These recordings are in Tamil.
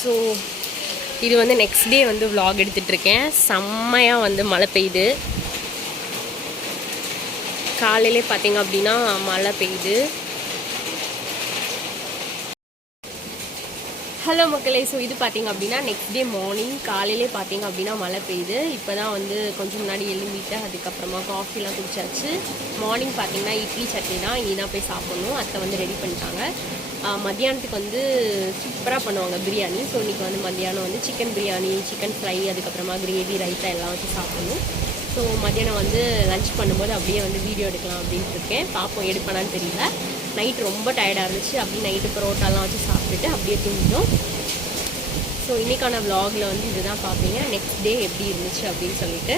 ஸோ இது வந்து நெக்ஸ்ட் டே வந்து vlog எடுத்துகிட்ருக்கேன். செம்மையாக வந்து மழை பெய்யுது. காலையிலே பார்த்தீங்க அப்படின்னா மழை பெய்யுது. ஹலோ மக்களே, ஸோ இது பார்த்தீங்க அப்படின்னா நெக்ஸ்ட் டே மார்னிங் காலையிலே பார்த்தீங்க அப்படின்னா மழை பெய்யுது. இப்போ தான் வந்து கொஞ்சம் முன்னாடி எழும்பிட்டு அதுக்கப்புறமா காஃபிலாம் குடிச்சாச்சு. மார்னிங் பார்த்தீங்கன்னா இட்லி சட்னி தான் இனி தான் போய் சாப்பிட்ணும். அத்தை வந்து ரெடி பண்ணிட்டாங்க. மத்தியானத்துக்கு வந்து சூப்பராக பண்ணுவாங்க பிரியாணி. ஸோ இன்றைக்கி வந்து மத்தியானம் வந்து சிக்கன் பிரியாணி, சிக்கன் ஃப்ரை, அதுக்கப்புறமா கிரேவி, ரைத்தா எல்லாம் வச்சு சாப்பிட்ணும். ஸோ மத்தியானம் வந்து லஞ்ச் பண்ணும்போது அப்படியே வந்து வீடியோ எடுக்கலாம் அப்படின்ட்டு இருக்கேன். பார்ப்போம் எடுப்பேனான்னு தெரியல. நைட் ரொம்ப டயர்டாக இருந்துச்சு. அப்படியே நைட்டு பரோட்டாலாம் வச்சு சாப்பிட்டுட்டு அப்படியே தூங்கிட்டோம். ஸோ இன்றைக்கான விலாகில் வந்து இதுதான் பார்ப்பீங்க. நெக்ஸ்ட் டே எப்படி இருந்துச்சு அப்படின்னு சொல்லிட்டு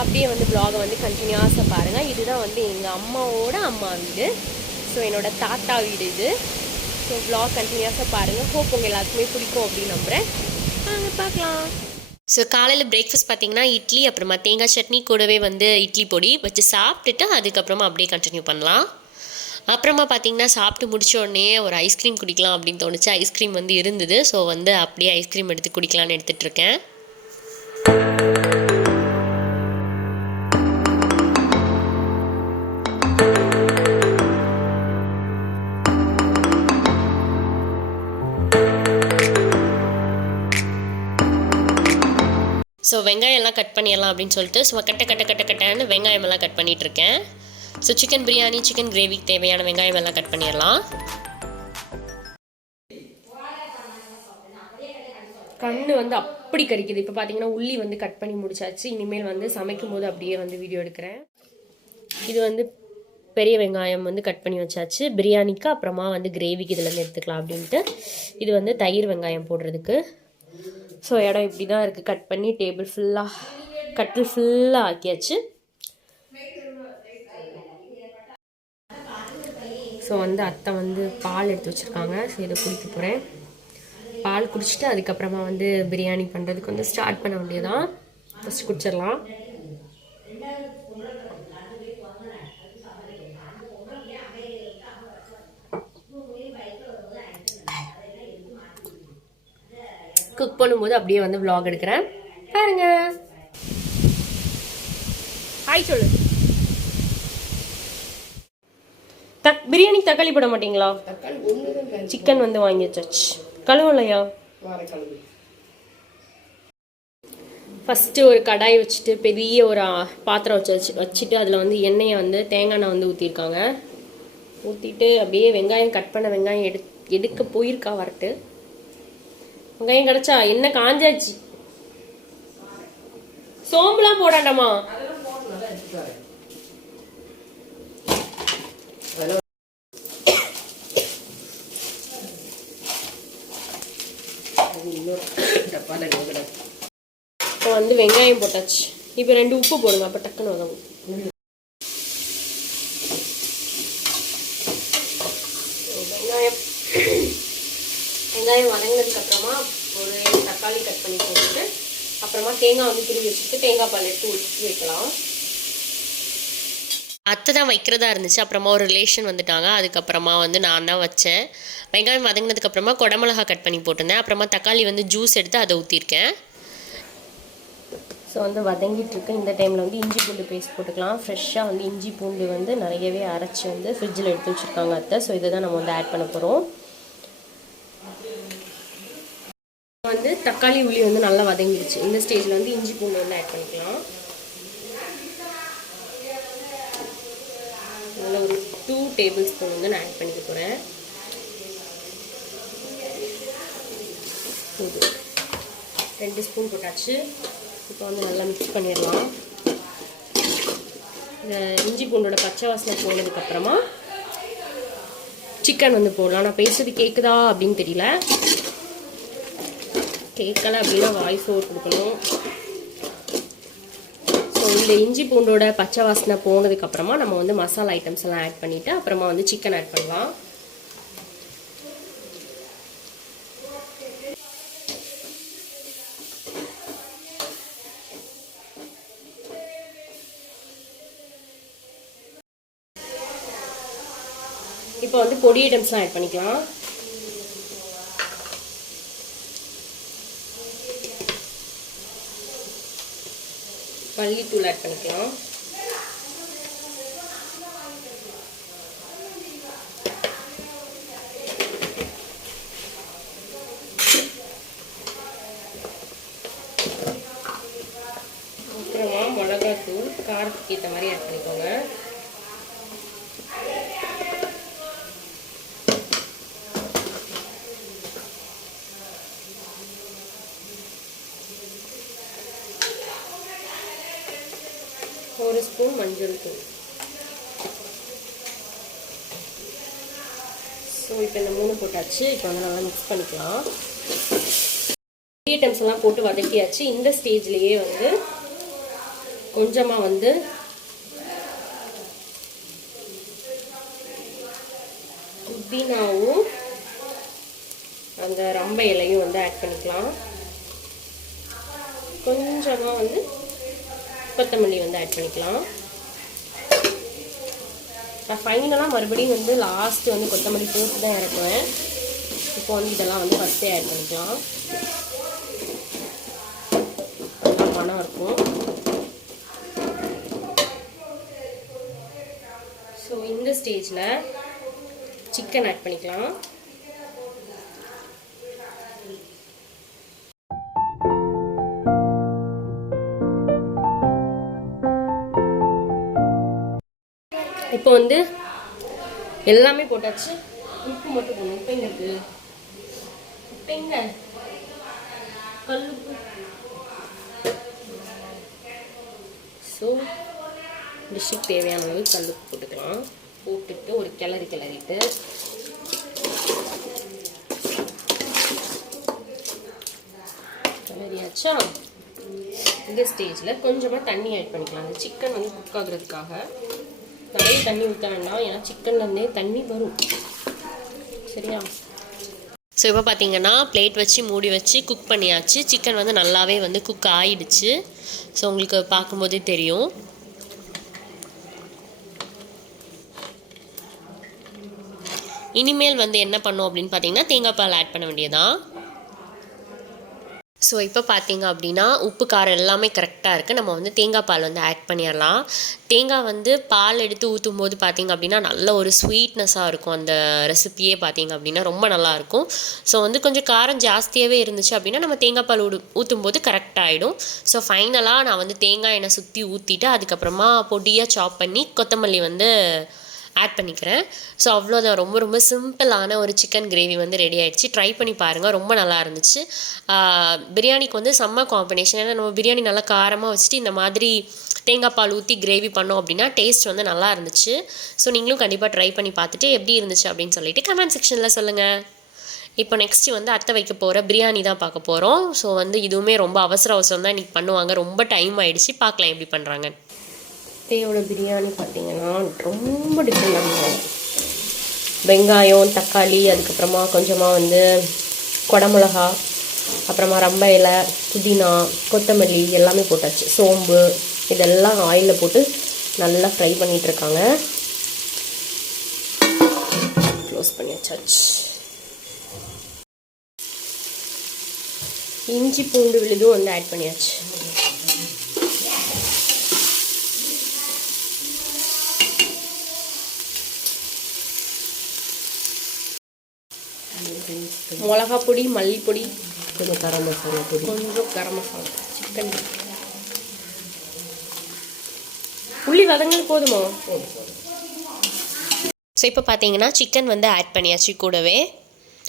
அப்படியே வந்து விலாகை வந்து கண்டினியூஸாக பாருங்கள். இதுதான் வந்து எங்கள் அம்மாவோட அம்மா வீடு. ஸோ என்னோடய தாத்தா வீடு இது. ஸோ விலாக் கண்டினியூஸாக பாருங்கள். ஹோப் உங்கள் எல்லாத்துக்குமே பிடிக்கும் அப்படின்னு நம்புகிறேன். வாங்க பார்க்கலாம். ஸோ காலையில் பிரேக்ஃபாஸ்ட் பார்த்திங்கன்னா இட்லி, அப்புறமா தேங்காய் சட்னி, கூடவே வந்து இட்லி பொடி வச்சு சாப்பிட்டுட்டு அதுக்கப்புறமா அப்படியே கண்டினியூ பண்ணலாம். அப்புறமா பார்த்திங்கன்னா சாப்பிட்டு முடிச்ச உடனே ஒரு ஐஸ்கிரீம் குடிக்கலாம் அப்படின்னு தோணுச்சு. ஐஸ்கிரீம் வந்து இருந்தது. ஸோ வந்து அப்படியே ஐஸ்கிரீம் எடுத்து குடிக்கலான்னு எடுத்துகிட்ருக்கேன். ஸோ வெங்காயம் எல்லாம் கட் பண்ணிடலாம் அப்படின்னு சொல்லிட்டு ஸோ கட்டன்னு வெங்காயம் எல்லாம் கட் பண்ணிகிட்ருக்கேன். ஸோ சிக்கன் பிரியாணி, சிக்கன் கிரேவிக்கு தேவையான வெங்காயம் எல்லாம் கட் பண்ணிடலாம். கண்ணு வந்து அப்படி கறிக்குது. இப்போ பார்த்தீங்கன்னா உள்ளி வந்து கட் பண்ணி முடிச்சாச்சு. இனிமேல் வந்து சமைக்கும் போது அப்படியே வந்து வீடியோ எடுக்கிறேன். இது வந்து பெரிய வெங்காயம் வந்து கட் பண்ணி வச்சாச்சு பிரியாணிக்கு, அப்புறமா வந்து கிரேவிக்கு இதுலேருந்து எடுத்துக்கலாம் அப்படின்ட்டு. இது வந்து தயிர் வெங்காயம் போடுறதுக்கு. ஸோ இடம் இப்படி தான் இருக்குது. கட் பண்ணி கட்டில் ஃபுல்லாக ஆக்கியாச்சு. ஸோ வந்து அத்தை வந்து பால் எடுத்து வச்சுருக்காங்க. ஸோ இதை குடிக்க போகிறேன். பால் குடிச்சிட்டு அதுக்கப்புறமா வந்து பிரியாணி பண்ணுறதுக்கு வந்து ஸ்டார்ட் பண்ண வேண்டியதான். ஃபஸ்ட் குடிச்சிடலாம். குக் பண்ணும்போது அப்படியே வந்து vlog எடுக்கிறேன் பாருங்க. ஹாய் சொல்லு. பிரியாணிக்கு தக்காளி போட மாட்டீங்களா? சிக்கன் வந்து வாங்கி வச்சாச்சு. கழுவலையா? ஃபஸ்ட்டு ஒரு கடாய் வச்சுட்டு பெரிய ஒரு பாத்திரம் வச்சுட்டு அதில் வந்து எண்ணெயை வந்து தேங்காய் எண்ணெய் வந்து ஊற்றிருக்காங்க. ஊற்றிட்டு அப்படியே வெங்காயம் கட் பண்ண வெங்காயம் எடுக்க போயிருக்கா வரட்டு. வெங்காயம் கிடச்சா என்ன காஞ்சாச்சு. சோம்புலாம் போடாண்டாமா? இப்போ வந்து வெங்காயம் போட்டாச்சு. இப்போ 2 உப்பு போடுங்க, அப்போ டக்குன்னு வதங்கும். வெங்காயம் வதங்கினதுக்கு அப்புறமா ஒரு தக்காளி கட் பண்ணி போட்டுட்டு அப்புறமா தேங்காய் வந்து துருவி வச்சுட்டு தேங்காய் பால் எடுத்து ஊற்றி வைக்கலாம். அத்தை தான் வைக்கிறதா இருந்துச்சு. அப்புறமா ஒரு ரிலேஷன் வந்துட்டாங்க. அதுக்கப்புறமா வந்து நான் தான் வச்சேன். வெங்காயம் வதங்கினதுக்கப்புறமா குடமிளகா கட் பண்ணி போட்டிருந்தேன். அப்புறமா தக்காளி வந்து ஜூஸ் எடுத்து அதை ஊற்றிருக்கேன். ஸோ வந்து வதங்கிட்டுருக்கு. இந்த டைமில் வந்து இஞ்சி பூண்டு பேஸ்ட் போட்டுக்கலாம். ஃப்ரெஷ்ஷாக வந்து இஞ்சி பூண்டு வந்து நிறையவே அரைச்சி வந்து ஃப்ரிட்ஜில் எடுத்து வச்சுருக்காங்க அத்தை. ஸோ இதை தான் நம்ம வந்து ஆட் பண்ண போகிறோம். வந்து தக்காளி உள்ளி வந்து நல்லா வதங்கிடுச்சு. இந்த ஸ்டேஜில் வந்து இஞ்சி பூண்டு வந்து ஆட் பண்ணிக்கலாம். அதில் ஒரு 2 டேபிள் ஸ்பூன் வந்து நான் ஆட் பண்ணிக்க போகிறேன். 2 ஸ்பூன் போட்டாச்சு. இப்போ வந்து நல்லா மிக்ஸ் பண்ணிடலாம். இந்த இஞ்சி பூண்டோட பச்சை வாசனை போனதுக்கப்புறமா சிக்கன் வந்து போடலாம். நான் பேசுறது கேட்குதா அப்படின்னு தெரியல. கேட்கலை அப்படின்னா வாய்ஸ் ஓவர் கொடுக்கணும். ஸோ இந்த இஞ்சி பூண்டோட பச்சை வாசனை போனதுக்கப்புறமா நம்ம வந்து மசாலா ஐட்டம்ஸ் எல்லாம் ஆட் பண்ணிவிட்டு அப்புறமா வந்து சிக்கன் ஆட் பண்ணலாம். இப்போ வந்து பொடி ஐட்டம்ஸ்லாம் ஆட் பண்ணிக்கலாம். மல்லித்தூள் ஆட் பண்ணிக்கலாம். அப்புறமா மிளகாத்தூள் காரத்துக்கு ஏற்ற மாதிரி ஆட் பண்ணிக்கோங்க. ஒரு ஸ்பூன் மஞ்சள் தூள். ஸோ இப்போ இந்த 3 போட்டாச்சு. இப்போ வந்து நல்லா மிக்ஸ் பண்ணிக்கலாம். ஐட்டம்ஸ் எல்லாம் போட்டு வதக்கியாச்சு. இந்த ஸ்டேஜ்லேயே வந்து கொஞ்சமாக வந்து புதினாவும் அந்த ரம்ப இலையும் வந்து ஆட் பண்ணிக்கலாம். கொஞ்சமாக வந்து கொத்தமல்லி வந்து ஆட் பண்ணிக்கலாம். நான் ஃபைனலாக மறுபடியும் வந்து லாஸ்ட்டு வந்து கொத்தமல்லி போட்டு தான் இறக்குவேன். இப்போ வந்து இதெல்லாம் வந்து ஃபஸ்ட்டே ஆட் பண்ணிக்கலாம். நல்லா மணம் இருக்கும். ஸோ இந்த ஸ்டேஜில் சிக்கன் ஆட் பண்ணிக்கலாம். இப்போ வந்து எல்லாமே போட்டாச்சு. உப்பு மட்டும் போடணும். உப்பு எங்க இருக்கு? உப்பு எங்க? கல்லுப்பு. ஸோ டிஷ்ஷுக்கு தேவையான அளவு கல்லுப்பு போட்டுக்கலாம். போட்டுட்டு ஒரு கிளறிட்டு கிளறியாச்சா? இந்த ஸ்டேஜில் கொஞ்சமாக தண்ணி ஆட் பண்ணிக்கலாம். அந்த சிக்கன் வந்து குக் ஆகுறதுக்காக நிறைய தண்ணி ஊற்ற வேண்டாம், ஏன்னா சிக்கன்லேருந்தே தண்ணி வரும். சரியா? ஸோ இப்போ பார்த்தீங்கன்னா பிளேட் வச்சு மூடி வச்சு குக் பண்ணியாச்சு. சிக்கன் வந்து நல்லாவே வந்து குக் ஆகிடுச்சு. ஸோ உங்களுக்கு பார்க்கும்போதே தெரியும். இனிமேல் வந்து என்ன பண்ணும் அப்படின்னு பார்த்தீங்கன்னா தேங்காய் பால் ஆட் பண்ண வேண்டியதான். ஸோ இப்போ பார்த்தீங்க அப்படின்னா உப்பு காரம் எல்லாமே கரெக்டாக இருக்குது. நம்ம வந்து தேங்காய் பால் வந்து ஆட் பண்ணிடலாம். தேங்காய் வந்து பால் எடுத்து ஊற்றும் போது பார்த்திங்க அப்படின்னா நல்ல ஒரு ஸ்வீட்னஸாக இருக்கும். அந்த ரெசிப்பியே பார்த்திங்க அப்படின்னா ரொம்ப நல்லாயிருக்கும். ஸோ வந்து கொஞ்சம் காரம் ஜாஸ்தியாகவே இருந்துச்சு அப்படின்னா நம்ம தேங்காய் பால் ஊற்றும் போது கரெக்டாகிடும். ஸோ ஃபைனலாக நான் வந்து தேங்காய் எண்ணெய் சுற்றி ஊற்றிட்டு அதுக்கப்புறமா பொடியாக சாப் பண்ணி கொத்தமல்லி வந்து ஆட் பண்ணிக்கிறேன். ஸோ அவ்வளோதான். ரொம்ப ரொம்ப சிம்பிளான ஒரு சிக்கன் கிரேவி வந்து ரெடி ஆகிடுச்சு. ட்ரை பண்ணி பாருங்கள், ரொம்ப நல்லா இருந்துச்சு. பிரியாணிக்கு வந்து செம்ம காம்பினேஷன். ஏன்னா நம்ம பிரியாணி நல்லா காரமாக வச்சுட்டு இந்த மாதிரி தேங்காய் பால் ஊற்றி கிரேவி பண்ணோம் அப்படின்னா டேஸ்ட் வந்து நல்லா இருந்துச்சு. ஸோ நீங்களும் கண்டிப்பாக ட்ரை பண்ணி பார்த்துட்டு எப்படி இருந்துச்சு அப்படின்னு சொல்லிட்டு கமெண்ட் செக்ஷனில் சொல்லுங்கள். இப்போ நெக்ஸ்ட்டு வந்து அத்தை வைக்க போகிற பிரியாணி தான் பார்க்க போகிறோம். ஸோ வந்து இதுவுமே ரொம்ப அவசரம் தான் இன்றைக்கி பண்ணுவாங்க. ரொம்ப டைம் ஆகிடுச்சு. பார்க்கலாம் எப்படி பண்ணுறாங்க. அத்தையோட பிரியாணி பார்த்தீங்கன்னா ரொம்ப டிஃப்ரெண்டாக இருக்கும். வெங்காயம், தக்காளி, அதுக்கப்புறமா கொஞ்சமாக வந்து குடமிளகா, அப்புறமா ரம்ப இலை, புதினா, கொத்தமல்லி எல்லாமே போட்டாச்சு. சோம்பு இதெல்லாம் ஆயிலில் போட்டு நல்லா ஃப்ரை பண்ணிகிட்ருக்காங்க. க்ளோஸ் பண்ணி வச்சாச்சு. இஞ்சி பூண்டு விழுதும் வந்து ஆட் பண்ணியாச்சு. மிளகா பொடி, மல்லிப்பொடி, கொஞ்சம் கரம் மசாலா பொடி, கொஞ்சம் கரம் மசாலா, சிக்கன் உள்ளி வதங்கள் போதுமா? ஸோ இப்போ பார்த்தீங்கன்னா சிக்கன் வந்து ஆட் பண்ணியாச்சு கூடவே.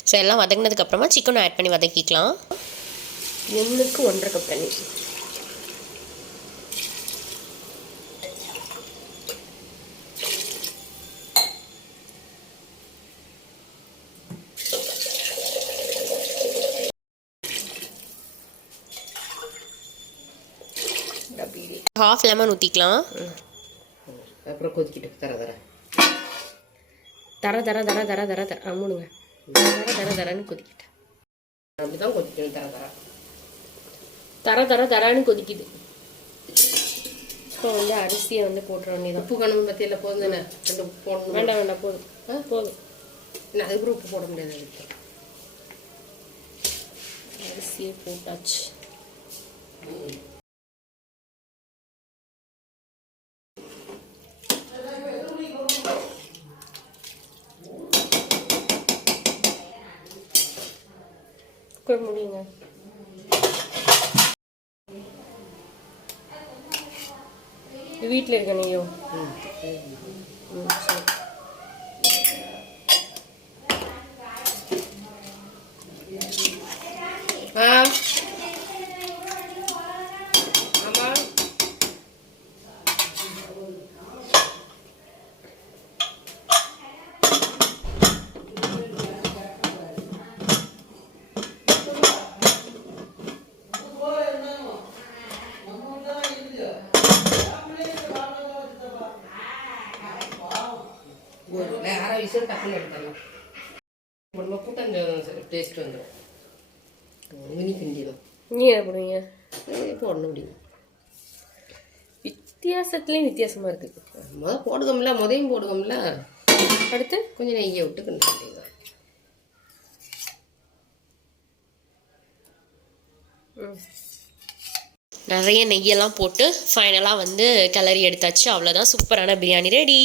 ஸோ எல்லாம் வதங்கினதுக்கப்புறமா சிக்கனும் ஆட் பண்ணி வதக்கிக்கலாம். 1க்கு 1.5 கப் தண்ணி. ஹாஃப் லெமன் ஊற்றிக்கலாம். அப்புறம் கொதிக்கிட்டு தர மூணுங்க தரன்னு கொதிக்கிட்டு அப்படிதான் கொதிக்கணும். தரன்னு கொதிக்குது. இப்போ வந்து அரிசியை வந்து போட்டுற வேண்டியதான். உப்பு கணக்கு பற்றியில் போதும் தானே? ரெண்டு உப்பு போடணும். வேண்டாம் போதும். இல்லை அதுக்கப்புறம் உப்பு போட முடியாது. அரிசியை போட்டாச்சு. குக்கர் முடியுங்க. வீட்டில் இருக்க நெய்யோ? சரி. ஆமாம் அரை விஷயம் டக்குன்னு எடுத்துடலாம். உடம்பு கூட்டம் டேஸ்ட் வந்துடும். மினி கிண்டிடும். நீ என்ன பண்ணுவீங்க? போடணும் முடியும். வித்தியாசத்துலேயும் வித்தியாசமாக இருக்குது. போடுவோம்ல, முதையும் போடுவோம்ல. அடுத்து கொஞ்சம் நெய்யை விட்டு கிண்டிதான். நிறைய நெய்யெல்லாம் போட்டு ஃபைனலாக வந்து கிளறி எடுத்தாச்சு. அவ்வளோதான், சூப்பரான பிரியாணி ரெடி.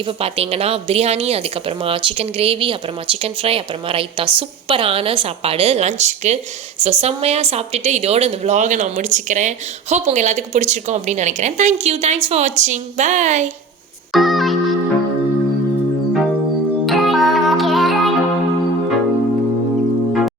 இப்போ பார்த்தீங்கன்னா பிரியாணி, அதுக்கப்புறமா சிக்கன் கிரேவி, அப்புறமா சிக்கன் ஃப்ரை, அப்புறமா ரைத்தா, சூப்பரான சாப்பாடு லஞ்சுக்கு. ஸோ செம்மையாக சாப்பிட்டுட்டு இதோடு இந்த விலாகை நான் முடிச்சுக்கிறேன். ஹோப் உங்கள் எல்லாத்துக்கும் பிடிச்சிருக்கோம் அப்படின்னு நினைக்கிறேன். தேங்க்யூ, தேங்க்ஸ் ஃபார் வாட்சிங், பாய்.